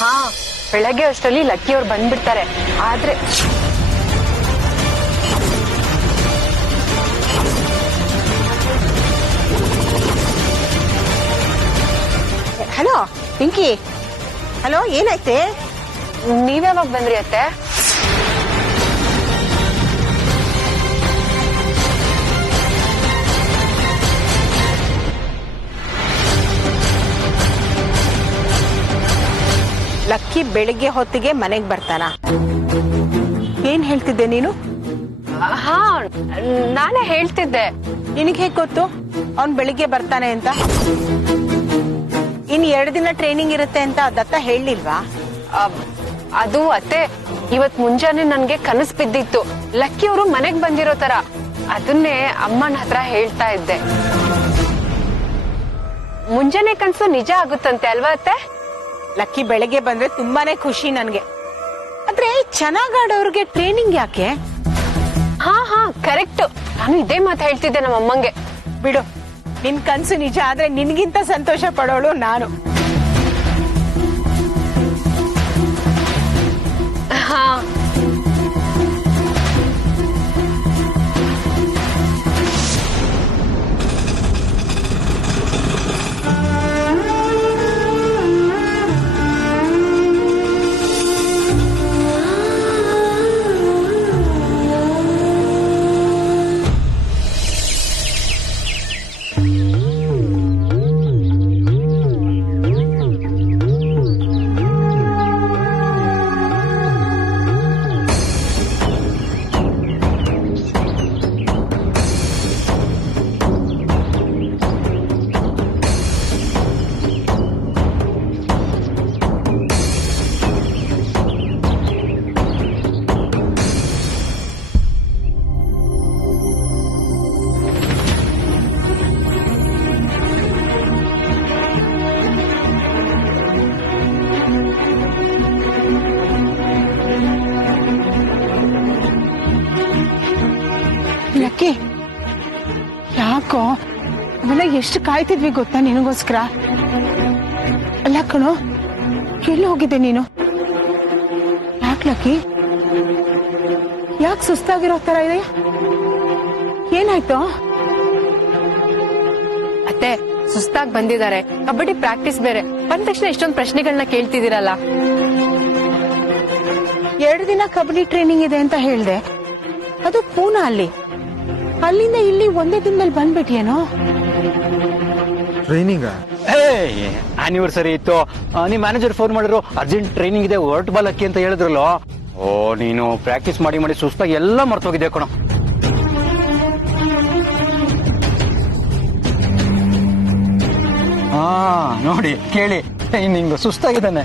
ಹಾ, ಬೆಳಗ್ಗೆ ಅಷ್ಟರಲ್ಲಿ ಲಕ್ಕಿ ಅವ್ರು ಬಂದ್ಬಿಡ್ತಾರೆ. ಆದ್ರೆ ಹಲೋ ಪಿಂಕಿ, ಹಲೋ ಏನಾಯ್ತೆ? ನೀವ್ಯಾವಾಗ ಬಂದ್ರಿ ಅತ್ತೆ? ಲಕ್ಕಿ ಬೆಳಿಗ್ಗೆ ಹೊತ್ತಿಗೆ ಮನೆಗ್ ಬರ್ತಾನ? ಏನ್ ಹೇಳ್ತಿದ್ದೆ ನೀನು? ಹಾ, ನಾನೇ ಹೇಳ್ತಿದ್ದೆ. ನಿನಗೆ ಹೇಗ್ ಗೊತ್ತು ಅವ್ನ್ ಬೆಳಿಗ್ಗೆ ಬರ್ತಾನೆ ಅಂತ? ಇನ್ 2 ದಿನ ಟ್ರೈನಿಂಗ್ ಇರುತ್ತೆ ಅಂತ ದತ್ತ ಹೇಳಿಲ್ವಾ? ಅದು ಅತ್ತೆ, ಇವತ್ ಮುಂಜಾನೆ ನನ್ಗೆ ಕನಸು ಬಿದ್ದಿತ್ತು, ಲಕ್ಕಿ ಅವರು ಮನೆಗ್ ಬಂದಿರೋ ತರ. ಅದನ್ನೇ ಅಮ್ಮನ ಹತ್ರ ಹೇಳ್ತಾ ಇದ್ದೆ. ಮುಂಜಾನೆ ಕನಸು ನಿಜ ಆಗುತ್ತಂತೆ ಅಲ್ವಾ ಅತ್ತೆ? ಲಕ್ಕಿ ಬೆಳಗ್ಗೆ ಬಂದ್ರೆ ತುಂಬಾನೇ ಖುಷಿ ನನ್ಗೆ. ಆದ್ರೆ ಚೆನ್ನಾಗ್ ಆಡೋರ್ಗೆ ಟ್ರೈನಿಂಗ್ ಯಾಕೆ? ಹಾ ಹಾ, ಕರೆಕ್ಟ್. ನಾನು ಇದೇ ಮಾತು ಹೇಳ್ತಿದ್ದೆ ನಮ್ಮ ಅಮ್ಮಂಗೆ. ಬಿಡು, ನಿನ್ ಕನ್ಸು ನಿಜ ಆದ್ರೆ ನಿನ್ಗಿಂತ ಸಂತೋಷ ಪಡೋಳು ನಾನು. ಹಾ, ಲಕ್ಕಿ, ಯಾಕೋ ಅವೆಲ್ಲ ಎಷ್ಟು ಕಾಯ್ತಿದ್ವಿ ಗೊತ್ತಾ ನಿನಗೋಸ್ಕರ? ಅಲ್ಲ ಕಣೋ, ಎಲ್ಲಿ ಹೋಗಿದ್ದೆ ನೀನು? ಯಾಕೆ ಲಕ್ಕಿ, ಯಾಕೆ ಸುಸ್ತಾಗಿರೋ ತರ ಇದೆ? ಏನಾಯ್ತು? ಅತ್ತೆ ಸುಸ್ತಾಗಿ ಬಂದಿದ್ದಾರೆ. ಕಬಡ್ಡಿ ಪ್ರಾಕ್ಟೀಸ್ ಬೇರೆ. ಬಂದ ತಕ್ಷಣ ಇಷ್ಟೊಂದು ಪ್ರಶ್ನೆಗಳನ್ನ ಕೇಳ್ತಿದ್ದೀರಲ್ಲ. 2 ದಿನ ಕಬಡ್ಡಿ ಟ್ರೈನಿಂಗ್ ಇದೆ ಅಂತ ಹೇಳ್ದೆ, ಅದು ಪೂನಾ ಅಲ್ಲಿ. ಅಲ್ಲಿಂದ ಇಲ್ಲಿ ಒಂದೇ ದಿನದಲ್ಲಿ ಬಂದ್ಬಿಟ್ಟಿಯೇನೋ? ಟ್ರೈನಿಂಗ್ ಆನಿವರ್ಸರಿ ಇತ್ತು. ನಿಮ್ ಮ್ಯಾನೇಜರ್ ಫೋನ್ ಮಾಡಿದ್ರು, ಅರ್ಜೆಂಟ್ ಟ್ರೈನಿಂಗ್ ಇದೆ, ಹೊರಟು ಬಾಲಕ್ಕಿ ಅಂತ ಹೇಳಿದ್ರಲ್ಲ. ಓ, ನೀನು ಪ್ರಾಕ್ಟೀಸ್ ಮಾಡಿ ಮಾಡಿ ಸುಸ್ತಾಗಿ ಎಲ್ಲ ಮರ್ತೋಗಿದ್ದೆ ಕಣ. ಹಾ, ನೋಡಿ ಕೇಳಿ, ನಿಂಗೆ ಸುಸ್ತಾಗಿದ್ದಾನೆ.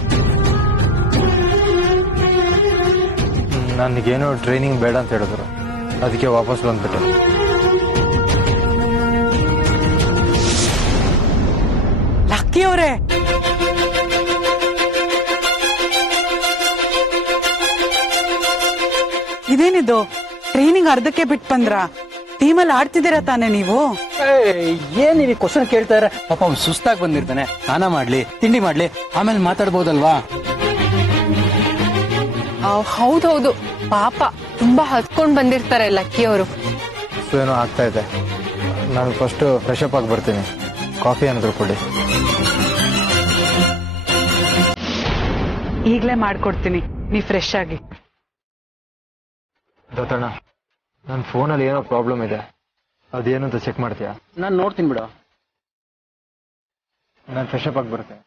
ನನಗೇನೋ ಟ್ರೈನಿಂಗ್ ಬೇಡ ಅಂತ ಹೇಳಿದ್ರು, ಅದಕ್ಕೆ ವಾಪಸ್ ಬಂದ್ಬಿಟ್ಟೆ. ಲಕ್ಕಿ ಅವರೇ, ಇದೇನಿದು ಟ್ರೈನಿಂಗ್ ಅರ್ಧಕ್ಕೆ ಬಿಟ್ಟು ಬಂದ್ರ? ಟೀಮಲ್ಲಿ ಆಡ್ತಿದ್ದೀರಾ ತಾನೆ ನೀವು? ಏನ್ ನೀವು ಕ್ವಶನ್ ಕೇಳ್ತಾ ಇರ? ಪಾಪ ಅವ್ನು ಸುಸ್ತಾಗಿ ಬಂದಿರ್ತಾನೆ, ಸ್ನಾನ ಮಾಡ್ಲಿ, ತಿಂಡಿ ಮಾಡ್ಲಿ, ಆಮೇಲೆ ಮಾತಾಡ್ಬೋದಲ್ವಾ? ಹೌದೌದು, ಪಾಪ ತುಂಬಾ ಹತ್ಕೊಂಡ್ ಬಂದಿರ್ತಾರೆ ಲಕ್ಕಿ ಅವರು. ಏನೋ ಆಗ್ತಾ ಇದೆ. ನಾನು ಫಸ್ಟ್ ಫ್ರೆಶ್ ಅಪ್ ಆಗಿ ಬರ್ತೀನಿ. ಕಾಫಿ ಏನಾದ್ರು ಕೊಡಿ. ಈಗ್ಲೇ ಮಾಡ್ಕೊಡ್ತೀನಿ, ನೀ ಫ್ರೆಶ್ ಆಗಿ. ದತ್ತಣ್ಣ, ನನ್ನ ಫೋನಲ್ಲಿ ಏನೋ ಪ್ರಾಬ್ಲಮ್ ಇದೆ, ಅದೇನು ಅಂತ ಚೆಕ್ ಮಾಡ್ತೀಯಾ? ನಾನು ನೋಡ್ತೀನಿ ಬಿಡು. ನಾನು ಫ್ರೆಶ್ ಅಪ್ ಆಗಿ ಬರ್ತೇನೆ.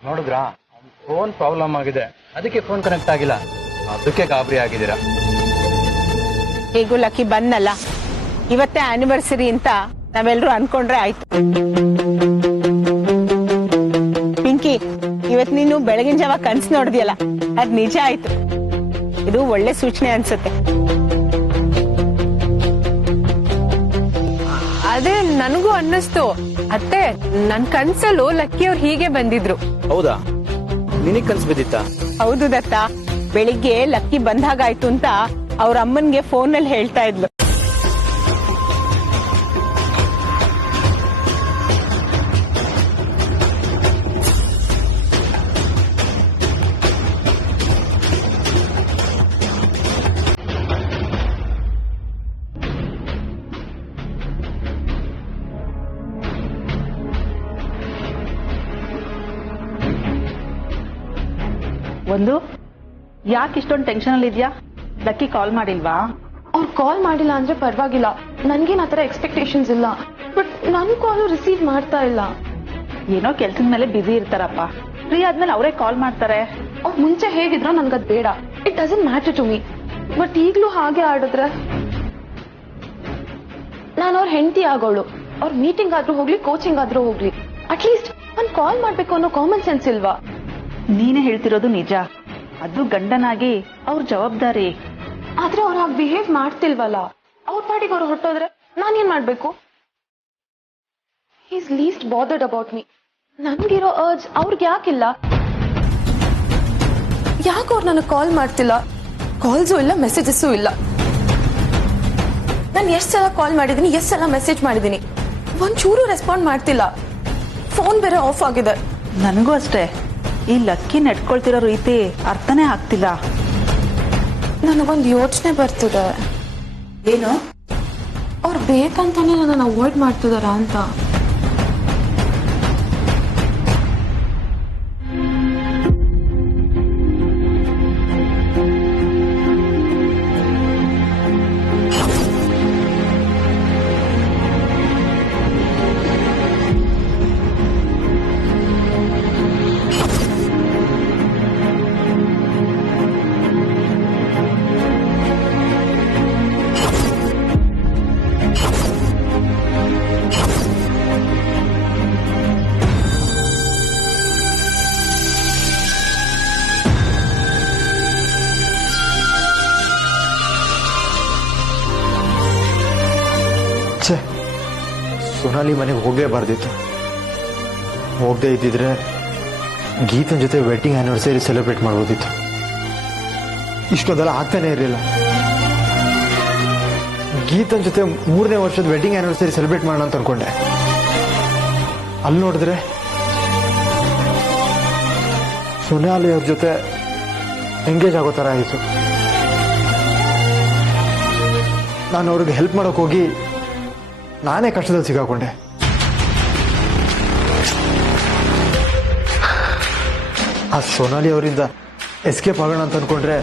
ನೋಡಿದ್ರಾ, ಫೋನ್ ಪ್ರಾಬ್ಲಮ್ ಆಗಿದೆ, ಅದಕ್ಕೆ ಫೋನ್ ಕನೆಕ್ಟ್ ಆಗಿಲ್ಲ. ಅದಕ್ಕೆ ಗಾಬರಿ ಆಗಿದ್ದೀರಾ. ಹೇಗೂ ಲಕ್ಕಿ ಬಂದಲ್ಲ, ಇವತ್ತೇ ಆನಿವರ್ಸರಿ ಅಂತ ನಾವೆಲ್ಲರೂ ಅನ್ಕೊಂಡ್ರೆ ಆಯ್ತು. ಪಿಂಕಿ, ಇವತ್ ನೀನು ಬೆಳಗಿನ ಜಾವ ಕನ್ಸು ನೋಡಿದ್ಯಲ್ಲ, ಅದ್ ನಿಜ ಆಯ್ತು. ಇದು ಒಳ್ಳೆ ಸೂಚನೆ ಅನ್ಸುತ್ತೆ. ಅದೇ ನನಗೂ ಅನ್ನಿಸ್ತು ಅತ್ತೆ, ನನ್ ಕನ್ಸಲ್ಲೂ ಲಕ್ಕಿ ಅವ್ರು ಹೀಗೆ ಬಂದಿದ್ರು. ಹೌದಾ? ನಿನಗ್ ಕನ್ಸು ಬಿದ್ದಿತ್ತಾ? ಹೌದು ದತ್ತ, ಬೆಳಿಗ್ಗೆ ಲಕ್ಕಿ ಬಂದಾಗಾಯ್ತು ಅಂತ ಅವ್ರ ಅಮ್ಮನ್ಗೆ ಫೋನಲ್ಲಿ ಹೇಳ್ತಾ ಇದ್ಲು. ಒಂದು ಯಾಕೆ ಇಷ್ಟೊಂದು ಟೆನ್ಷನ್ ಅಲ್ಲಿ ಇದೆಯಾ? ಲಕ್ಕಿ ಕಾಲ್ ಮಾಡಿಲ್ವಾ? ಅವ್ರು ಕಾಲ್ ಮಾಡಿಲ್ಲ ಅಂದ್ರೆ ಪರವಾಗಿಲ್ಲ, ನನ್ಗೇನ್ ಆತರ ಎಕ್ಸ್ಪೆಕ್ಟೇಷನ್ಸ್ ಇಲ್ಲ. ಬಟ್ ನನ್ ಕಾಲು ರಿಸೀವ್ ಮಾಡ್ತಾ ಇಲ್ಲ. ಏನೋ ಕೆಲ್ಸದ ಮೇಲೆ ಬಿಸಿ ಇರ್ತಾರಪ್ಪ, ಫ್ರೀ ಆದ್ಮೇಲೆ ಅವರೇ ಕಾಲ್ ಮಾಡ್ತಾರೆ. ಅವ್ರು ಮುಂಚೆ ಹೇಗಿದ್ರೋ ನನ್ಗದ್ ಬೇಡ. It doesn't matter to me. But ಈಗ್ಲೂ ಹಾಗೆ ಆಡಿದ್ರೆ ನಾನು ಅವ್ರ ಹೆಂಡತಿ ಆಗೋಳು. ಅವ್ರ ಮೀಟಿಂಗ್ ಆದ್ರೂ ಹೋಗ್ಲಿ, ಕೋಚಿಂಗ್ ಆದ್ರೂ ಹೋಗ್ಲಿ, ಅಟ್ಲೀಸ್ಟ್ ಒಂದ್ ಕಾಲ್ ಮಾಡ್ಬೇಕು ಅನ್ನೋ ಕಾಮನ್ ಸೆನ್ಸ್ ಇಲ್ವಾ? ನೀನೇ ಹೇಳ್ತಿರೋದು ನಿಜ, ಅದು ಗಂಡನಾಗಿ ಅವ್ರ ಜವಾಬ್ದಾರಿ. ಆದ್ರೆ ಅವ್ರು ಹಾಗೆ ಬಿಹೇವ್ ಮಾಡ್ತಿಲ್ವಲ್ಲ. ಅವ್ರ ಪಾಟಿಗೆ ಅವ್ರು ಹೊರಟೋದ್ರೆ ನಾನೇನ್ ಮಾಡ್ಬೇಕು? Is least bothered about me. ನನ್ಗಿರೋ ಅರ್ಜ್ ಅವ್ರಿಗೆ ಯಾಕಿಲ್ಲ? ಯಾಕೆ ಅವ್ರು ನನಗೆ ಕಾಲ್ ಮಾಡ್ತಿಲ್ಲ? ಕಾಲ್ಸು ಇಲ್ಲ, ಮೆಸೇಜಸ್ಸು ಇಲ್ಲ. ನಾನು ಎಷ್ಟು ಸಲ ಕಾಲ್ ಮಾಡಿದೀನಿ, ಎಷ್ಟು ಸಲ ಮೆಸೇಜ್ ಮಾಡಿದೀನಿ, ಒಂಚೂರು ರೆಸ್ಪಾಂಡ್ ಮಾಡ್ತಿಲ್ಲ. ಫೋನ್ ಬೇರೆ ಆಫ್ ಆಗಿದೆ. ನನಗೂ ಅಷ್ಟೇ, ಈ ಲಕ್ಕಿ ನಡ್ಕೊಳ್ತಿರೋ ರೀತಿ ಅರ್ಥನೇ ಆಗ್ತಿಲ್ಲ. ನನಗೊಂದು ಯೋಚನೆ ಬರ್ತಿದೆ. ಏನು? ಅವ್ರು ಬೇಕಂತಾನೆ ನನ್ನನ್ನು ಅವಾಯ್ಡ್ ಮಾಡ್ತಿದಾರ ಅಂತ. ಛೇ, ಸೊನಾಲಿ ಮನೆಗೆ ಹೋಗಲೇಬಾರ್ದಿತ್ತು. ಹೋಗದೆ ಇದ್ದಿದ್ರೆ ಗೀತನ ಜೊತೆ ವೆಡ್ಡಿಂಗ್ ಆನಿವರ್ಸರಿ ಸೆಲೆಬ್ರೇಟ್ ಮಾಡ್ಬೋದಿತ್ತು. ಇಷ್ಟೊಂದೆಲ್ಲ ಆಗ್ತಾನೆ ಇರಲಿಲ್ಲ. ಗೀತನ ಜೊತೆ 3ನೇ ವರ್ಷದ ವೆಡ್ಡಿಂಗ್ ಆನಿವರ್ಸರಿ ಸೆಲೆಬ್ರೇಟ್ ಮಾಡೋಣ ಅಂತ ಅನ್ಕೊಂಡೆ. ಅಲ್ಲಿ ನೋಡಿದ್ರೆ ಸೊನಾಲಿ ಅವ್ರ ಜೊತೆ ಎಂಗೇಜ್ ಆಗೋ ಥರ ಆಯಿತು. ನಾನು ಅವ್ರಿಗೆ ಹೆಲ್ಪ್ ಮಾಡೋಕೆ ಹೋಗಿ ನಾನೇ ಕಷ್ಟದಲ್ಲಿ ಸಿಗಾಕೊಂಡೆ. ಆ ಸೊನಾಲಿ ಅವರಿಂದ ಎಸ್ಕೇಪ್ ಆಗೋಣ ಅಂತ ಅನ್ಕೊಂಡ್ರೆ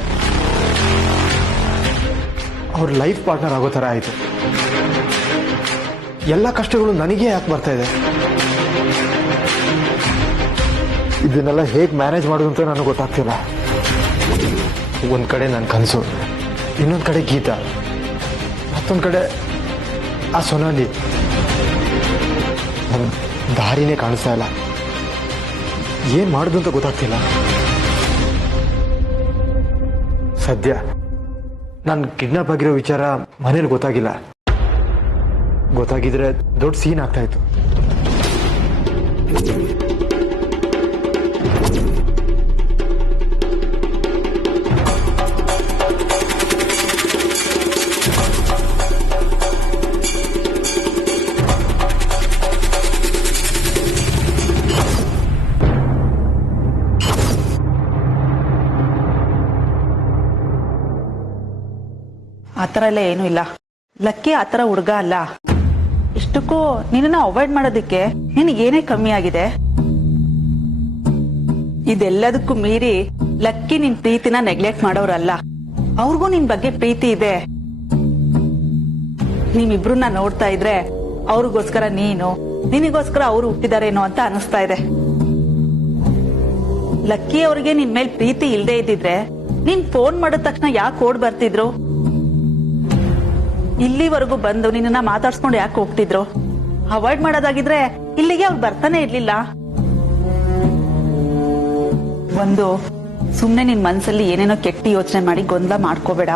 ಅವ್ರ ಲೈಫ್ ಪಾರ್ಟ್ನರ್ ಆಗೋ ಥರ ಆಯಿತು. ಎಲ್ಲ ಕಷ್ಟಗಳು ನನಗೇ ಯಾಕೆ ಬರ್ತಾ ಇದೆ? ಇದನ್ನೆಲ್ಲ ಹೇಗೆ ಮ್ಯಾನೇಜ್ ಮಾಡೋದು ಅಂತ ನನಗೆ ಗೊತ್ತಾಗ್ತಿಲ್ಲ. ಒಂದು ಕಡೆ ನನ್ನ ಕನಸು, ಇನ್ನೊಂದು ಕಡೆ ಗೀತ, ಮತ್ತೊಂದು ಕಡೆ ಆ ಸೊನಾಲಿ. ನನ್ನ ದಾರಿನೇ ಕಾಣಿಸ್ತಾ ಇಲ್ಲ. ಏನ್ ಮಾಡುದು ಅಂತ ಗೊತ್ತಾಗ್ತಿಲ್ಲ. ಸದ್ಯ ನಾನು ಕಿಡ್ನಾಪ್ ಆಗಿರೋ ವಿಚಾರ ಮನೇಲಿ ಗೊತ್ತಾಗಿಲ್ಲ. ಗೊತ್ತಾಗಿದ್ರೆ ದೊಡ್ಡ ಸೀನ್ ಆಗ್ತಾ ಇತ್ತು. ಆತರ ಎಲ್ಲ ಏನೂ ಇಲ್ಲ. ಲಕ್ಕಿ ಆತರ ಹುಡುಗ ಅಲ್ಲ. ಇಷ್ಟಕ್ಕೂ ನಿನ್ನ ಅವಾಯ್ಡ್ ಮಾಡೋದಕ್ಕೆ ನಿನಗೇನೇ ಕಮ್ಮಿ ಆಗಿದೆ? ಇದೆಲ್ಲದಕ್ಕೂ ಮೀರಿ ಲಕ್ಕಿ ನಿನ್ ಪ್ರೀತಿನ ನೆಗ್ಲೆಕ್ಟ್ ಮಾಡೋರಲ್ಲ. ಅವ್ರಿಗೂ ನಿನ್ ಬಗ್ಗೆ ಪ್ರೀತಿ ಇದೆ. ನೀವಿಬ್ರನ್ನ ನೋಡ್ತಾ ಇದ್ರೆ ಅವ್ರಿಗೋಸ್ಕರ ನೀನು, ನಿನಗೋಸ್ಕರ ಅವ್ರು ಹುಟ್ಟಿದಾರೇನೋ ಅಂತ ಅನಿಸ್ತಾ ಇದೆ. ಲಕ್ಕಿ ಅವ್ರಿಗೆ ನಿನ್ ಮೇಲ್ ಪ್ರೀತಿ ಇಲ್ದೇ ಇದ್ದಿದ್ರೆ ನೀನ್ ಫೋನ್ ಮಾಡಿದ ತಕ್ಷಣ ಯಾಕೆ ಓಡ್ ಬರ್ತಿದ್ರು? ಇಲ್ಲಿವರೆಗೂ ಬಂದು ನಿನ್ನ ಮಾತಾಡ್ಸ್ಕೊಂಡು ಯಾಕೆ ಹೋಗ್ತಿದ್ರು? ಅವಾಯ್ಡ್ ಮಾಡೋದಾಗಿದ್ರೆ ಇಲ್ಲಿಗೆ ಅವ್ರು ಬರ್ತಾನೆ ಇರ್ಲಿಲ್ಲ. ಒಂದು ಸುಮ್ನೆ ನಿನ್ ಮನ್ಸಲ್ಲಿ ಏನೇನೋ ಕೆಟ್ಟ ಯೋಚನೆ ಮಾಡಿ ಗೊಂದಲ ಮಾಡ್ಕೋಬೇಡ.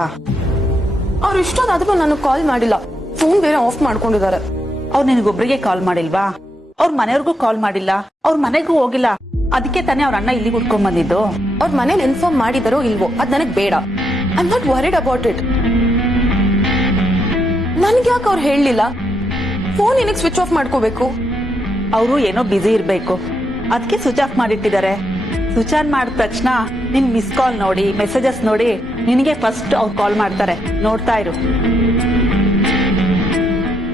ಅವ್ರು ಇಷ್ಟೊಂದಾದ್ರೂ ನನಗೆ ಕಾಲ್ ಮಾಡಿಲ್ಲ, ಫೋನ್ ಬೇರೆ ಆಫ್ ಮಾಡ್ಕೊಂಡಿದ್ದಾರೆ. ಅವ್ರು ನಿನಗೊಬ್ರಿಗೆ ಕಾಲ್ ಮಾಡಿಲ್ವಾ? ಅವ್ರ ಮನೆಯವ್ರಿಗೂ ಕಾಲ್ ಮಾಡಿಲ್ಲ, ಅವ್ರ ಮನೆಗೂ ಹೋಗಿಲ್ಲ. ಅದಕ್ಕೆ ತಾನೇ ಅವ್ರ ಅಣ್ಣ ಇಲ್ಲಿಗೆ ಹುಡ್ಕೊಂಡ್ ಬಂದಿದ್ದು. ಅವ್ರ ಮನೇಲಿ ಇನ್ಫಾರ್ಮ್ ಮಾಡಿದಾರೋ ಇಲ್ವೋ ಅದ್ ನನಗ್ ಬೇಡ. I am not worried about it. ನನ್ಗೆ ಯಾಕೆ ಅವ್ರು ಹೇಳಲಿಲ್ಲ? ಫೋನ್ ಏನಕ್ಕೆ ಸ್ವಿಚ್ ಆಫ್ ಮಾಡ್ಕೋಬೇಕು? ಅವರು ಏನೋ ಬಿಸಿ ಇರ್ಬೇಕು, ಅದಕ್ಕೆ ಸ್ವಿಚ್ ಆಫ್ ಮಾಡಿಟ್ಟಿದ್ದಾರೆ. ಸ್ವಿಚ್ ಆನ್ ಮಾಡಿದ ತಕ್ಷಣ ನಿನ್ ಮಿಸ್ ಕಾಲ್ ನೋಡಿ, ಮೆಸೇಜಸ್ ನೋಡಿ ನಿನಗೆ ಫಸ್ಟ್ ಅವ್ರು ಕಾಲ್ ಮಾಡ್ತಾರೆ. ನೋಡ್ತಾ ಇರು.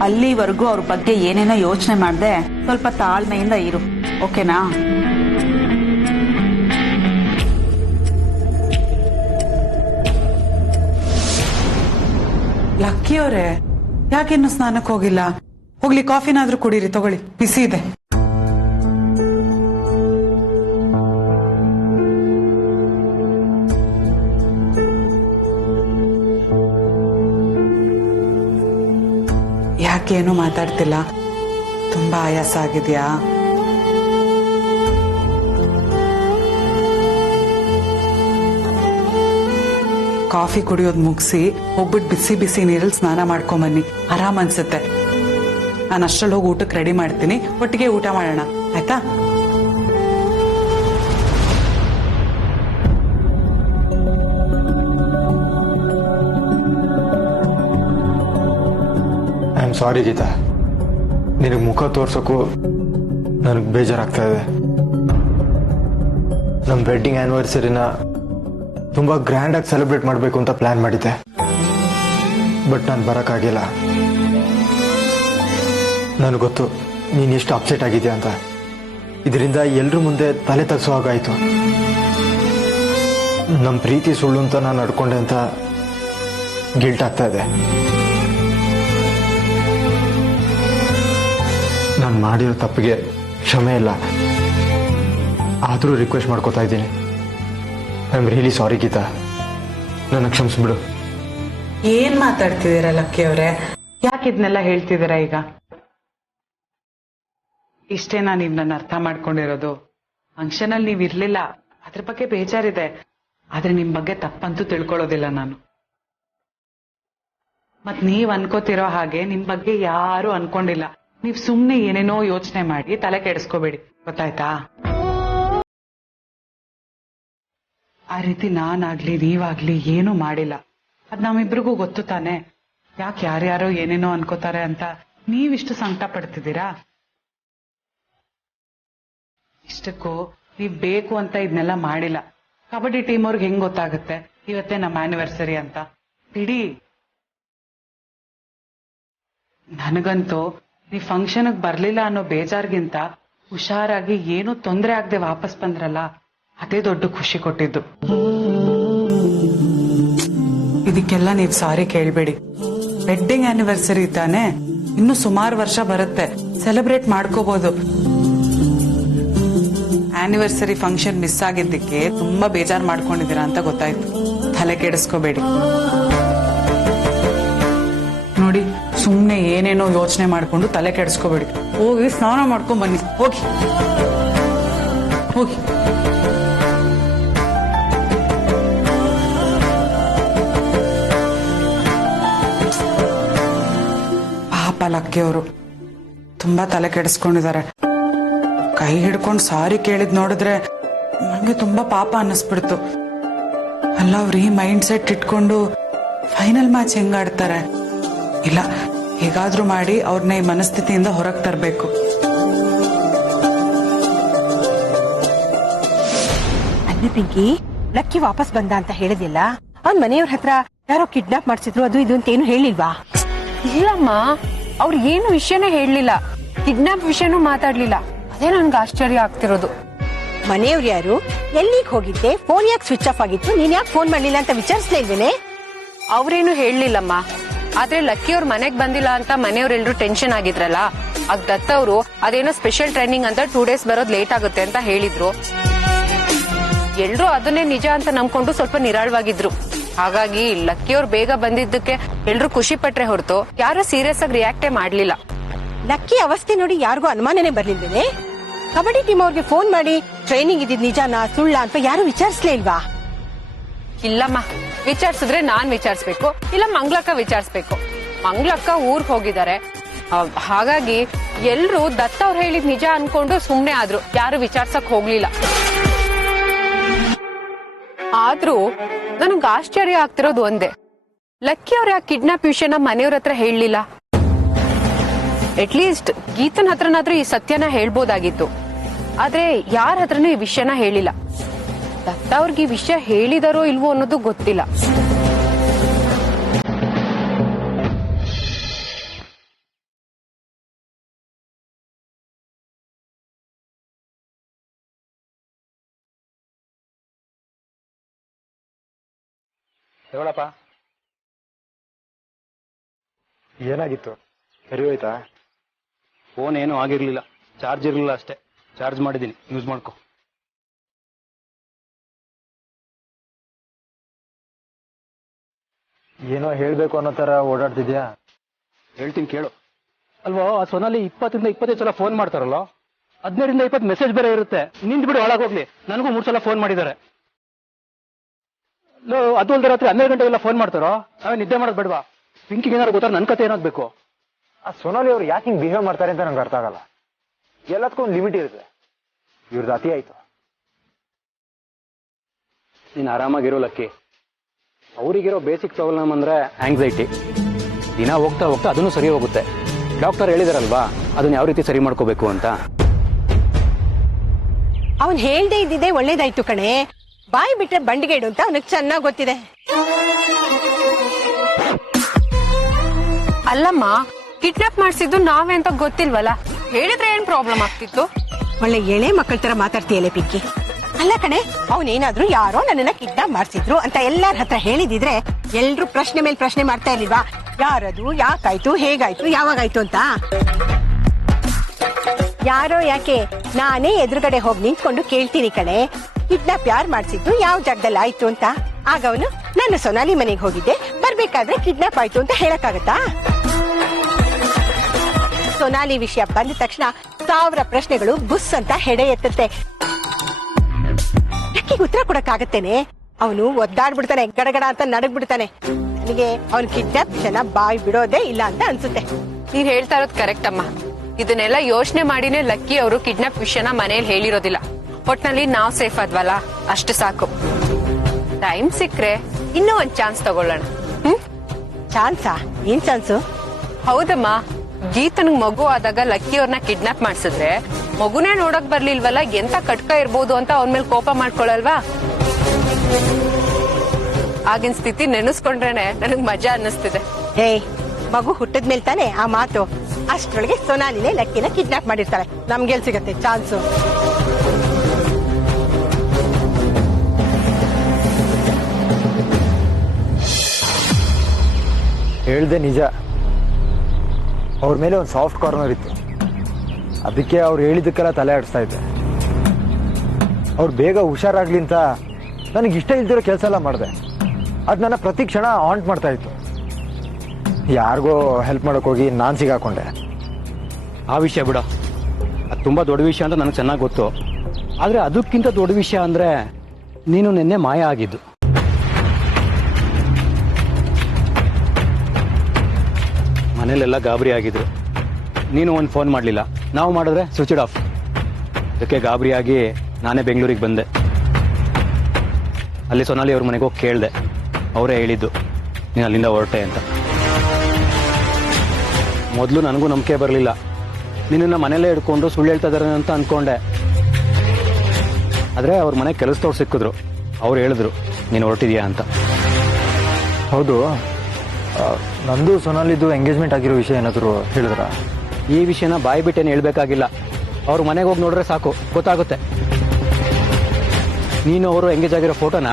ಅಲ್ಲಿವರೆಗೂ ಅವ್ರ ಬಗ್ಗೆ ಏನೇನೋ ಯೋಚನೆ ಮಾಡ್ದೆ ಸ್ವಲ್ಪ ತಾಳ್ಮೆಯಿಂದ ಇರು, ಓಕೆನಾ? ಲಕ್ಕಿ ಅವರೇ, ಯಾಕಿನ್ನು ಸ್ನಾನಕ್ಕೆ ಹೋಗಿಲ್ಲ? ಹೋಗ್ಲಿ, ಕಾಫಿನಾದ್ರೂ ಕುಡೀರಿ, ತಗೊಳ್ಳಿ, ಬಿಸಿ ಇದೆ. ಯಾಕೇನು ಮಾತಾಡ್ತಿಲ್ಲ? ತುಂಬಾ ಆಯಾಸ ಆಗಿದ್ಯಾ? ಕಾಫಿ ಕುಡಿಯೋದ್ ಮುಗಿಸಿ ಹೋಗ್ಬಿಟ್ಟು ಬಿಸಿ ಬಿಸಿ ನೀರಲ್ಲಿ ಸ್ನಾನ ಮಾಡ್ಕೊಂಬನ್ನಿ, ಆರಾಮ್ ಅನ್ಸುತ್ತೆ. ನಾನು ಅಷ್ಟ್ರಲ್ಲಿ ಹೋಗಿ ಊಟಕ್ಕೆ ರೆಡಿ ಮಾಡ್ತೀನಿ, ಒಟ್ಟಿಗೆ ಊಟ ಮಾಡೋಣ, ಆಯ್ತಾ? ಐ ಆಮ್ ಸಾರಿ ಗೀತಾ, ನಿನಗೆ ಮುಖ ತೋರ್ಸೋಕ್ಕೂ ನನಗೆ ಬೇಜಾರಾಗ್ತಾ ಇದೆ. ನಮ್ಮ ವೆಡ್ಡಿಂಗ್ ಆ್ಯನಿವರ್ಸರಿನ ತುಂಬ ಗ್ರ್ಯಾಂಡಾಗಿ ಸೆಲೆಬ್ರೇಟ್ ಮಾಡಬೇಕು ಅಂತ ಪ್ಲ್ಯಾನ್ ಮಾಡಿದ್ದೆ, ಬಟ್ ನಾನು ಬರೋಕ್ಕಾಗಿಲ್ಲ. ನನಗೆ ಗೊತ್ತು ನೀನು ಎಷ್ಟು ಅಪ್ಸೆಟ್ ಆಗಿದೆಯಾ ಅಂತ. ಇದರಿಂದ ಎಲ್ಲರ ಮುಂದೆ ತಲೆ ತಗ್ಸೋ ಹಾಗಾಯಿತು. ನಮ್ಮ ಪ್ರೀತಿ ಸುಳ್ಳು ಅಂತ ನಾನು ನಡ್ಕೊಂಡೆ ಅಂತ ಗಿಲ್ಟ್ ಆಗ್ತಾ ಇದೆ. ನಾನು ಮಾಡಿರೋ ತಪ್ಪಿಗೆ ಕ್ಷಮೆ ಇಲ್ಲ, ಆದರೂ ರಿಕ್ವೆಸ್ಟ್ ಮಾಡ್ಕೋತಾ ಇದ್ದೀನಿ. I am really sorry Geeta, ನನ್ನ ಕ್ಷಮಿಸ್ಬಿಡು. ಏನ್ ಮಾತಾಡ್ತಿದ್ದೀರಾ ಲಕ್ಕಿ ಅವರೇ? ಯಾಕೆ ಇದನ್ನೆಲ್ಲ ಹೇಳ್ತಿದ್ದೀರಾ ಈಗ? ಇಷ್ಟೇನಾ ನೀವ್ ನನ್ನ ಅರ್ಥ ಮಾಡ್ಕೊಂಡಿರೋದು? ಫಂಕ್ಷನ್ ಅಲ್ಲಿ ನೀವ್ ಇರ್ಲಿಲ್ಲ, ಅದ್ರ ಬಗ್ಗೆ ಬೇಜಾರಿದೆ, ಆದ್ರೆ ನಿಮ್ ಬಗ್ಗೆ ತಪ್ಪಂತೂ ತಿಳ್ಕೊಳ್ಳೋದಿಲ್ಲ ನಾನು. ಮತ್ ನೀವ್ ಅನ್ಕೋತಿರೋ ಹಾಗೆ ನಿಮ್ ಬಗ್ಗೆ ಯಾರು ಅನ್ಕೊಂಡಿಲ್ಲ. ನೀವ್ ಸುಮ್ನೆ ಏನೇನೋ ಯೋಚನೆ ಮಾಡಿ ತಲೆ ಕೆಡಿಸ್ಕೋಬೇಡಿ, ಗೊತ್ತಾಯ್ತಾ? ಆ ರೀತಿ ನಾನಾಗ್ಲಿ ನೀವಾಗ್ಲಿ ಏನೂ ಮಾಡಿಲ್ಲ. ಅದ್ ನಮ್ಮಿಬ್ರಿಗೂ ಗೊತ್ತು ತಾನೆ. ಯಾಕೆ ಯಾರ್ಯಾರೋ ಏನೇನೋ ಅನ್ಕೋತಾರೆ ಅಂತ ನೀವಿಷ್ಟು ಸಂಕಟ ಪಡ್ತಿದ್ದೀರಾ? ಇಷ್ಟಕ್ಕೂ ನೀವ್ ಬೇಕು ಅಂತ ಇದನ್ನೆಲ್ಲ ಮಾಡಿಲ್ಲ. ಕಬಡ್ಡಿ ಟೀಮ್ ಅವ್ರಿಗೆ ಹೆಂಗ್ ಗೊತ್ತಾಗುತ್ತೆ ಇವತ್ತೇ ನಮ್ಮ ಆನಿವರ್ಸರಿ ಅಂತ? ಬಿಡಿ. ನನಗಂತೂ ನೀವ್ ಫಂಕ್ಷನ್ಗೆ ಬರ್ಲಿಲ್ಲ ಅನ್ನೋ ಬೇಜಾರ್ಗಿಂತ ಹುಷಾರಾಗಿ ಏನೂ ತೊಂದರೆ ಆಗದೆ ವಾಪಸ್ ಬಂದ್ರಲ್ಲ, ಅದೇ ದೊಡ್ಡ ಖುಷಿ ಕೊಟ್ಟಿದ್ದು. ಇದಕ್ಕೆಲ್ಲ ನೀವ್ ಸಾರಿ ಕೇಳ್ಬೇಡಿ. ವೆಡ್ಡಿಂಗ್ ಆನಿವರ್ಸರಿ ತಾನೆ, ಇನ್ನು ಸುಮಾರು ವರ್ಷ ಬರುತ್ತೆ, ಸೆಲೆಬ್ರೇಟ್ ಮಾಡ್ಕೋಬಹುದು. ಆನಿವರ್ಸರಿ ಫಂಕ್ಷನ್ ಮಿಸ್ ಆಗಿದ್ದಕ್ಕೆ ತುಂಬಾ ಬೇಜಾರ್ ಮಾಡ್ಕೊಂಡಿದ್ದೀರಾ ಅಂತ ಗೊತ್ತಾಯ್ತು. ತಲೆ ಕೆಡಿಸ್ಕೋಬೇಡಿ. ನೋಡಿ, ಸುಮ್ನೆ ಏನೇನೋ ಯೋಚನೆ ಮಾಡ್ಕೊಂಡು ತಲೆ ಕೆಡಿಸ್ಕೋಬೇಡಿ. ಹೋಗಿ ಸ್ನಾನ ಮಾಡ್ಕೊಂಡ್ ಬನ್ನಿ, ಹೋಗಿ ಹೋಗಿ. ಪಾಪ ಲಕ್ಕಿಯವರು ತುಂಬಾ ತಲೆ ಕೆಡಿಸ್ಕೊಂಡಿದ್ದಾರೆ. ಕೈ ಹಿಡ್ಕೊಂಡು ಸಾರಿ ಕೇಳಿದ್ ನೋಡಿದ್ರೆ ನಂಗೆ ತುಂಬಾ ಪಾಪ ಅನ್ನಿಸ್ಬಿಡ್ತು. ಅಲ್ಲ, ಅವ್ರು ಈ ಮೈಂಡ್ ಸೆಟ್ ಇಟ್ಕೊಂಡು ಫೈನಲ್ ಮ್ಯಾಚ್ ಹೆಂಗಾಡ್ತಾರೆ? ಇಲ್ಲ, ಹೇಗಾದ್ರೂ ಮಾಡಿ ಅವ್ರನ್ನ ಈ ಮನಸ್ಥಿತಿಯಿಂದ ಹೊರಗೆ ತರಬೇಕು. ಅಲ್ಲ ಪಿಂಕಿ, ಲಕ್ಕಿ ವಾಪಸ್ ಬಂದ ಅಂತ ಹೇಳಿದಿಲ್ಲ? ಅವ್ನ್ ಮನೆಯವ್ರ ಹತ್ರ ಯಾರೋ ಕಿಡ್ನಾಪ್ ಮಾಡ್ಸಿದ್ರು, ಅದು ಇದು ಅಂತ ಏನು ಹೇಳಿಲ್ವಾ? ಇಲ್ಲಮ್ಮ, ಅವ್ರು ಏನು ವಿಷಯನೇ ಹೇಳಲಿಲ್ಲ, ಕಿಡ್ನಾಪ್ ವಿಷಯನೂ ಮಾತಾಡ್ಲಿಲ್ಲ. ಅದೇ ನನ್ಗೆ ಆಶ್ಚರ್ಯ ಆಗ್ತಿರೋದು. ಮನೆಯವ್ರು ಯಾರು? ಎಲ್ಲಿಗೆ ಹೋಗಿದ್ದೆ? ಫೋನ್ ಯಾಕೆ ಸ್ವಿಚ್ ಆಫ್ ಆಗಿತ್ತು? ನೀನ್ ಯಾಕೆ ಫೋನ್ ಮಾಡ್ಲಿಲ್ಲ ಅಂತ ವಿಚಾರಿಸ್ಲೇ ಇದ್ದೇನೆ. ಅವ್ರೇನು ಹೇಳಲಿಲ್ಲಮ್ಮ, ಆದ್ರೆ ಲಕ್ಕಿ ಅವ್ರ ಮನೆಗ್ ಬಂದಿಲ್ಲ ಅಂತ ಮನೆಯವ್ರೆಲ್ರು ಟೆನ್ಷನ್ ಆಗಿದ್ರಲ್ಲ, ಆಗ ದತ್ತ ಅವರು ಅದೇನೋ ಸ್ಪೆಷಲ್ ಟ್ರೈನಿಂಗ್ ಅಂತ 2 days ಬರೋದ್ ಲೇಟ್ ಆಗುತ್ತೆ ಅಂತ ಹೇಳಿದ್ರು. ಎಲ್ರು ಅದನ್ನೇ ನಿಜ ಅಂತ ನಂಬ್ಕೊಂಡು ಸ್ವಲ್ಪ ನಿರಾಳವಾಗಿದ್ರು. ಹಾಗಾಗಿ ಲಕ್ಕಿ ಅವ್ರು ಬೇಗ ಬಂದಿದ್ದಕ್ಕೆ ಎಲ್ರು ಖುಷಿ ಪಟ್ರೆ ಹೊರತು ಯಾರು ಸೀರಿಯಸ್ ಆಗಿ ರಿಯಾಕ್ಟೇ ಮಾಡ್ಲಿಲ್ಲ. ಲಕ್ಕಿ ಅವಸ್ಥೆ ನೋಡಿ ಯಾರಿಗೂ ಅನುಮಾನನೇ ಬರ್ಲಿಲ್ವೇನೆ? ಕಬಡ್ಡಿ ಟೀಮ್ ಅವ್ರಿಗೆ ಫೋನ್ ಮಾಡಿ ಟ್ರೈನಿಂಗ್ ಇದ್ದಿದ್ ನಿಜಾನಾ ಸುಳ್ಳ ಅಂತ ಯಾರು ವಿಚಾರಿಸ್ಲೇ ಇಲ್ವಾ? ಇಲ್ಲಮ್ಮ, ವಿಚಾರಿಸಿದ್ರೆ ನಾನ್ ವಿಚಾರಿಸ್ಬೇಕು, ಇಲ್ಲ ಮಂಗ್ಲಕ್ಕ ವಿಚಾರಿಸ್ಬೇಕು. ಮಂಗ್ಲಕ್ಕ ಊರ್ಗ್ ಹೋಗಿದ್ದಾರೆ. ಹಾಗಾಗಿ ಎಲ್ರು ದತ್ತ ಅವ್ರು ಹೇಳಿದ್ ನಿಜ ಅನ್ಕೊಂಡು ಸುಮ್ನೆ ಆದ್ರು, ಯಾರು ವಿಚಾರ್ಸಕ್ ಹೋಗ್ಲಿಲ್ಲ. ಆದ್ರೂ ನನಗ್ ಆಶ್ಚರ್ಯ ಆಗ್ತಿರೋದು ಒಂದೇ, ಲಕ್ಕಿ ಅವ್ರ ಯಾಕೆ ಕಿಡ್ನಾಪ್ ವಿಷಯನ ಮನೆಯವ್ರ ಹತ್ರ ಹೇಳಲಿಲ್ಲ? ಅಟ್ಲೀಸ್ಟ್ ಗೀತನ್ ಹತ್ರನಾದ್ರೂ ಈ ಸತ್ಯನ ಹೇಳ್ಬೋದಾಗಿತ್ತು. ಆದ್ರೆ ಯಾರ ಹತ್ರನೂ ಈ ವಿಷಯನ ಹೇಳಿಲ್ಲ. ದತ್ತ ಅವ್ರಿಗೆ ಈ ವಿಷಯ ಹೇಳಿದಾರೋ ಇಲ್ವೋ ಅನ್ನೋದು ಗೊತ್ತಿಲ್ಲ. ತಗೊಳಪ್ಪ. ಏನಾಗಿತ್ತು? ಸರಿ ಹೋಯ್ತಾ? ಫೋನ್ ಏನೂ ಆಗಿರ್ಲಿಲ್ಲ, ಚಾರ್ಜ್ ಇರಲಿಲ್ಲ ಅಷ್ಟೇ. ಚಾರ್ಜ್ ಮಾಡಿದ್ದೀನಿ, ಯೂಸ್ ಮಾಡ್ಕೊ. ಏನೋ ಹೇಳ್ಬೇಕು ಅನ್ನೋ ತರ ಓಡಾಡ್ತಿದ್ಯಾ? ಹೇಳ್ತೀನಿ ಕೇಳು. ಅಲ್ವೋ, ಆ ಸೊನಾಲಿ 20-25 ಸಲ ಫೋನ್ ಮಾಡ್ತಾರಲ್ಲ, 15-20 ಮೆಸೇಜ್ ಬೇರೆ ಇರುತ್ತೆ. ನಿಂದು ಬಿಡು, ಒಳಗೋಗ್ಲಿ. ನನಗೂ 3 ಸಲ ಫೋನ್ ಮಾಡಿದ್ದಾರೆ. ಅದು ಅಲ್ದ ರಾತ್ರಿ 12 ಗಂಟೆಗೆಲ್ಲ ಫೋನ್ ಮಾಡ್ತಾರೋ? ನಾವೇ ನಿದ್ದೆ ಮಾಡೋದು ಬೇಡವಾ? ಪಿಂಕಿಗೆ ಏನಾದ್ರು ಗೊತ್ತಾ ನನ್ನ ಕತೆ ಏನಾಗಬೇಕು? ಆ ಸೊನಾಲಿ ಅವ್ರು ಯಾಕೆ ಹಿಂಗ್ ಬಿಹೇವ್ ಮಾಡ್ತಾರೆ ಅಂತ ನಂಗೆ ಅರ್ಥ ಆಗಲ್ಲ. ಎಲ್ಲದಕ್ಕೂ ಒಂದು ಲಿಮಿಟ್ ಇರುತ್ತೆ. ಇವ್ರದ್ದು ಅತಿ ಆಯ್ತು. ನೀನು ಆರಾಮಾಗಿರೋ ಲಕ್ಕಿ. ಅವರಿಗಿರೋ ಬೇಸಿಕ್ ಪ್ರಾಬ್ಲಮ್ ಅಂದ್ರೆ ಆಂಗ್ಸೈಟಿ. ದಿನ ಹೋಗ್ತಾ ಹೋಗ್ತಾ ಅದನ್ನು ಸರಿ ಹೋಗುತ್ತೆ. ಡಾಕ್ಟರ್ ಹೇಳಿದಾರಲ್ವಾ ಅದನ್ನ ಯಾವ ರೀತಿ ಸರಿ ಮಾಡ್ಕೋಬೇಕು ಅಂತ. ಅವನ್ ಹೇಳ್ದೆ ಇದ್ದಿದ್ದೆ ಒಳ್ಳೇದಾಯ್ತು ಕಣೆ. ಬಾಯಿ ಬಿಟ್ರೆ ಬಂಡಿಗೇಡು ಅಂತ ಅವನಿಗೆ ಚೆನ್ನಾಗ್ ಗೊತ್ತಿದೆ. ಅಲ್ಲಮ್ಮ, ಕಿಡ್ನಾಪ್ ಮಾಡಿಸಿದ್ದು ನಾವೇ ಅಂತ ಗೊತ್ತಿಲ್ವಲ್ಲ, ಹೇಳಿದ್ರೆ ಏನ್ ಪ್ರಾಬ್ಲಮ್ ಆಗ್ತಿತ್ತು? ಒಳ್ಳೆ ಎಳೆ ಮಕ್ಕಳ ತರ ಮಾತಾಡ್ತೀಯಲ್ಲ ಪಿಕ್ಕಿ. ಅಲ್ಲ ಕಣೆ, ಅವನೇನಾದ್ರೂ ಯಾರೋ ನನ್ನನ್ನ ಕಿಡ್ನಾಪ್ ಮಾಡ್ಸಿದ್ರು ಅಂತ ಎಲ್ಲಾರ ಹತ್ರ ಹೇಳಿದಿದ್ರೆ ಎಲ್ರು ಪ್ರಶ್ನೆ ಮೇಲೆ ಪ್ರಶ್ನೆ ಮಾಡ್ತಾ ಇರ್ಲಿಲ್ವಾ? ಯಾರದು, ಯಾಕಾಯ್ತು, ಹೇಗಾಯ್ತು, ಯಾವಾಗಾಯ್ತು ಅಂತ. ಯಾರೋ ಯಾಕೆ, ನಾನೇ ಎದುರುಗಡೆ ಹೋಗಿ ನಿಂತ್ಕೊಂಡು ಕೇಳ್ತೀನಿ ಕಣೆ, ಕಿಡ್ನಾಪ್ ಯಾರು ಮಾಡ್ಸಿದ್ದು, ಯಾವ ಜಾಗದಲ್ಲಿ ಆಯ್ತು ಅಂತ. ಆಗ ಅವನು ನನ್ನ ಸೊನಾಲಿ ಮನೆಗೆ ಹೋಗಿದ್ದೆ, ಬರ್ಬೇಕಾದ್ರೆ ಕಿಡ್ನಾಪ್ ಆಯ್ತು ಅಂತ ಹೇಳಕ್ಕಾಗತ್ತಾ? ಸೊನಾಲಿ ವಿಷಯ ಬಂದ ತಕ್ಷಣ 1000 ಪ್ರಶ್ನೆಗಳು ಬುಸ್ ಅಂತ ಹೆಡೆ ಎತ್ತುತ್ತೆ. ಯಾಕೆ ಉತ್ತರ ಕೊಡಕ್ಕಾಗತ್ತೇನೆ? ಅವನು ಒದ್ದಾಡ್ಬಿಡ್ತಾನೆ, ಗಡಗಡ ಅಂತ ನಡಗ್ಬಿಡ್ತಾನೆ. ನನಗೆ ಅವನ್ ಕಿಡ್ನಾಪ್ ವಿಷಯನ ಬಾಯಿ ಬಿಡೋದೇ ಇಲ್ಲ ಅಂತ ಅನ್ಸುತ್ತೆ. ನೀನ್ ಹೇಳ್ತಾ ಇರೋದು ಕರೆಕ್ಟ್ ಅಮ್ಮ. ಇದನ್ನೆಲ್ಲ ಯೋಚನೆ ಮಾಡಿನೇ ಲಕ್ಕಿ ಅವರು ಕಿಡ್ನಾಪ್ ವಿಷಯನ ಮನೇಲಿ ಹೇಳಿರೋದಿಲ್ಲ. ಒಟ್ನಲ್ಲಿ ನಾವ್ ಸೇಫ್ ಆದ್ವಲ್ಲ, ಅಷ್ಟು ಸಾಕು. ಟೈಮ್ ಸಿಕ್ಕ್ರೆ ಇನ್ನೂ ಒಂದ್ ಚಾನ್ಸ್ ತಗೊಳ್ಳೋಣ. ಚಾನ್ಸಾ? ಏನ್ ಚಾನ್ಸು? ಹೌದಮ್ಮ, ಗೀತನಿಗ್ ಮಗು ಆದಾಗ ಲಕ್ಕಿ ಅವ್ರನ್ನ ಕಿಡ್ನಾಪ್ ಮಾಡ್ಸಿದ್ರೆ ಮಗುನೇ ನೋಡಕ್ ಬರ್ಲಿಲ್ವಲ್ಲ, ಎಂತ ಕಟ್ಕ ಇರ್ಬೋದು ಅಂತ ಅವನ ಮೇಲೆ ಕೋಪ ಮಾಡ್ಕೊಳಲ್ವಾ? ಆಗಿನ ಸ್ಥಿತಿ ನೆನೆಸ್ಕೊಂಡ್ರೇನೆ ನನಗ್ ಮಜಾ ಅನ್ನಿಸ್ತಿದೆ. ಮಗು ಹುಟ್ಟದ್ಮೇಲೆ ತಾನೆ ಆ ಮಾತು. ಅಷ್ಟ್ರೊಳಗೆ ಸೊನಾಲಿನೇ ಲಕ್ಕಿನ ಕಿಡ್ನಾಪ್ ಮಾಡಿರ್ತಾಳೆ. ನಮ್ಗೆಲ್ ಸಿಗತ್ತೆ ಚಾನ್ಸು? ಹೇಳ್ದೆ ನಿಜ. ಅವ್ರ ಮೇಲೆ ಒಂದು ಸಾಫ್ಟ್ ಕಾರ್ನರ್ ಇತ್ತು. ಅದಕ್ಕೆ ಅವ್ರು ಹೇಳಿದ್ದಕ್ಕೆಲ್ಲ ತಲೆ ಆಡಿಸ್ತಾ ಇದ್ದೆ. ಅವ್ರು ಬೇಗ ಹುಷಾರಾಗ್ಲಿ ಅಂತ ನನಗೆ ಇಷ್ಟ ಇಲ್ದಿರೋ ಕೆಲಸ ಎಲ್ಲ ಮಾಡಿದೆ. ಅದು ನನ್ನ ಪ್ರತಿ ಕ್ಷಣ ಹಾಂಟ್ ಮಾಡ್ತಾ ಇತ್ತು. ಯಾರಿಗೋ ಹೆಲ್ಪ್ ಮಾಡೋಕೆ ಹೋಗಿ ನಾನು ಸಿಗಾಕೊಂಡೆ. ಆ ವಿಷಯ ಬಿಡ, ಅದು ತುಂಬಾ ದೊಡ್ಡ ವಿಷಯ ಅಂತ ನನಗೆ ಚೆನ್ನಾಗಿ ಗೊತ್ತು. ಆದ್ರೆ ಅದಕ್ಕಿಂತ ದೊಡ್ಡ ವಿಷಯ ಅಂದ್ರೆ ನೀನು ನಿನ್ನೆ ಮಾಯ ಆಗಿದ್ದು. ಮನೇಲೆಲ್ಲ ಗಾಬರಿ ಆಗಿದ್ರು. ನೀನು ಒಂದು ಫೋನ್ ಮಾಡಲಿಲ್ಲ, ನಾವು ಮಾಡಿದ್ರೆ ಸ್ವಿಚ್ ಆಫ್. ಅದಕ್ಕೆ ಗಾಬರಿಯಾಗಿ ನಾನೇ ಬೆಂಗಳೂರಿಗೆ ಬಂದೆ. ಅಲ್ಲಿ ಸೊನಾಲಿ ಅವ್ರ ಮನೆಗೆ ಹೋಗಿ ಕೇಳಿದೆ. ಅವರೇ ಹೇಳಿದ್ದು ನೀನು ಅಲ್ಲಿಂದ ಹೊರಟೆ ಅಂತ. ಮೊದಲು ನನಗೂ ನಂಬಿಕೆ ಬರಲಿಲ್ಲ. ನಿನ್ನನ್ನು ಮನೇಲೇ ಹಿಡ್ಕೊಂಡು ಸುಳ್ಳು ಹೇಳ್ತಾ ಇದ್ದಾರೆ ಅಂತ ಅಂದ್ಕೊಂಡೆ. ಆದರೆ ಅವ್ರ ಮನೆ ಕೆಲಸದವ್ರು ಸಿಕ್ಕಿದ್ರು. ಅವ್ರು ಹೇಳಿದ್ರು ನೀನು ಹೊರಟಿದ್ಯಾ ಅಂತ. ಹೌದು, ನಂದು ಸೊನಾಲಿದ್ದು ಎಂಗೇಜ್ಮೆಂಟ್ ಆಗಿರೋ ವಿಷಯ ಏನಾದರೂ ಹೇಳಿದ್ರ? ಈ ವಿಷಯನ ಬಾಯಿ ಬಿಟ್ಟೇನು ಹೇಳ್ಬೇಕಾಗಿಲ್ಲ. ಅವ್ರ ಮನೆಗೆ ಹೋಗಿ ನೋಡ್ರೆ ಸಾಕು, ಗೊತ್ತಾಗುತ್ತೆ. ನೀನು ಅವರು ಎಂಗೇಜ್ ಆಗಿರೋ ಫೋಟೋನ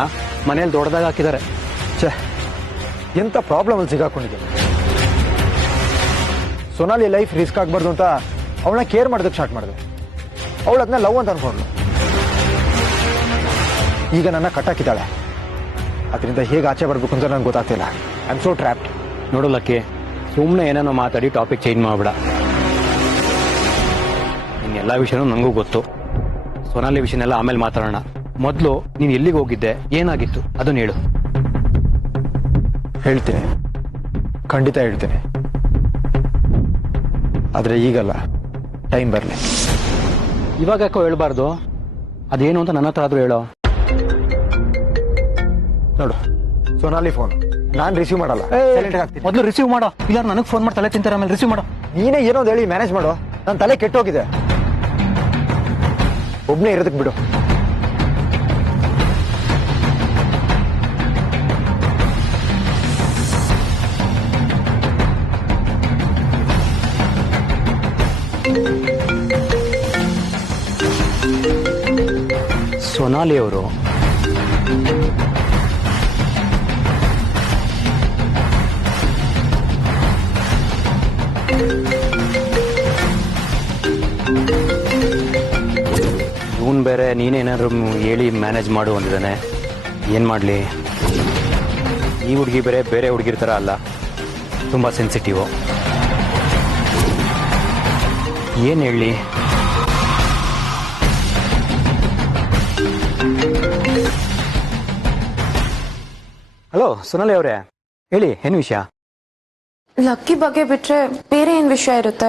ಮನೇಲಿ ದೊಡ್ಡದಾಗ ಹಾಕಿದ್ದಾರೆ. ಛೇ, ಎಂಥ ಪ್ರಾಬ್ಲಮಲ್ಲಿ ಸಿಗಾಕೊಂಡಿದ್ದೆ. ಸೊನಾಲಿ ಲೈಫ್ ರಿಸ್ಕ್ ಆಗಬಾರ್ದು ಅಂತ ಅವಳನ್ನ ಕೇರ್ ಮಾಡೋದಕ್ಕೆ ಸ್ಟಾರ್ಟ್ ಮಾಡಿದೆ. ಅವಳು ಅದನ್ನ ಲವ್ ಅಂತ ಅನ್ಕೊಂಡ್ಳು. ಈಗ ನನ್ನ ಕಟ್ಟಾಕಿದ್ದಾಳೆ. ಅದರಿಂದ ಹೇಗೆ ಆಚೆ ಬರಬೇಕು ಅಂತ ನನಗೆ ಗೊತ್ತಾಗ್ತಿಲ್ಲ. I am so trapped. ನೋಡು ಲಕ್ಕಿ, ಸುಮ್ಮನೆ ಏನೇನೋ ಮಾತಾಡಿ ಟಾಪಿಕ್ ಚೇಂಜ್ ಮಾಡಬೇಡ. ಇನ್ನೆಲ್ಲ ವಿಷಯನೂ ನನಗೂ ಗೊತ್ತು. ಸೊನಾಲಿ ವಿಷಯನೆಲ್ಲ ಆಮೇಲೆ ಮಾತಾಡೋಣ. ಮೊದಲು ನೀನು ಎಲ್ಲಿಗೆ ಹೋಗಿದ್ದೆ, ಏನಾಗಿತ್ತು ಅದನ್ನ ಹೇಳು. ಹೇಳ್ತೀನಿ, ಖಂಡಿತ ಹೇಳ್ತೀನಿ. ಆದರೆ ಈಗಲ್ಲ, ಟೈಮ್ ಬರಲಿ. ಇವಾಗ ಯಾಕೋ ಹೇಳ್ಬಾರ್ದು? ಅದೇನು ಅಂತ ನನ್ನ ಹತ್ರ ಆದ್ರೂ ಹೇಳೋ. ನೋಡು, ಸೊನಾಲಿ ಫೋನ್ ನಾನು ರಿಸೀವ್ ಮಾಡಲ್ಲ. ಮೊದಲು ರಿಸೀವ್ ಮಾಡೋ, ಇಲ್ಲ ನನಗೆ ಫೋನ್ ಮಾಡಿ ತಲೆ ತಿಂತಾರೆ. ಆಮೇಲೆ ರಿಸೀವ್ ಮಾಡೋ. ನೀನೇ ಏನೋ ಹೇಳಿ ಮ್ಯಾನೇಜ್ ಮಾಡೋ. ನನ್ನ ತಲೆ ಕೆಟ್ಟೋಗಿದೆ. ಒಬ್ಬನೇ ಇರೋದಕ್ಕೆ ಬಿಡು. ಸೊನಾಲಿ ಅವರು ಇವನ್ ಬೇರೆ ನೀನೇನಾದ್ರೂ ಹೇಳಿ ಮ್ಯಾನೇಜ್ ಮಾಡು ಅಂದಿದ್ದಾನೆ. ಏನು ಮಾಡಲಿ? ಈ ಹುಡುಗಿ ಬೇರೆ ಹುಡುಗಿರ ಥರ ಅಲ್ಲ, ತುಂಬ ಸೆನ್ಸಿಟಿವು. ಏನು ಹೇಳಿ? ಹಲೋ ಸುನಾಲಿ ಅವರೇ, ಹೇಳಿ ಏನು ವಿಷಯ? ಲಕ್ಕಿ ಬಗ್ಗೆ ಬಿಟ್ರೆ ಬೇರೆ ಏನ್ ವಿಷಯ ಇರುತ್ತೆ?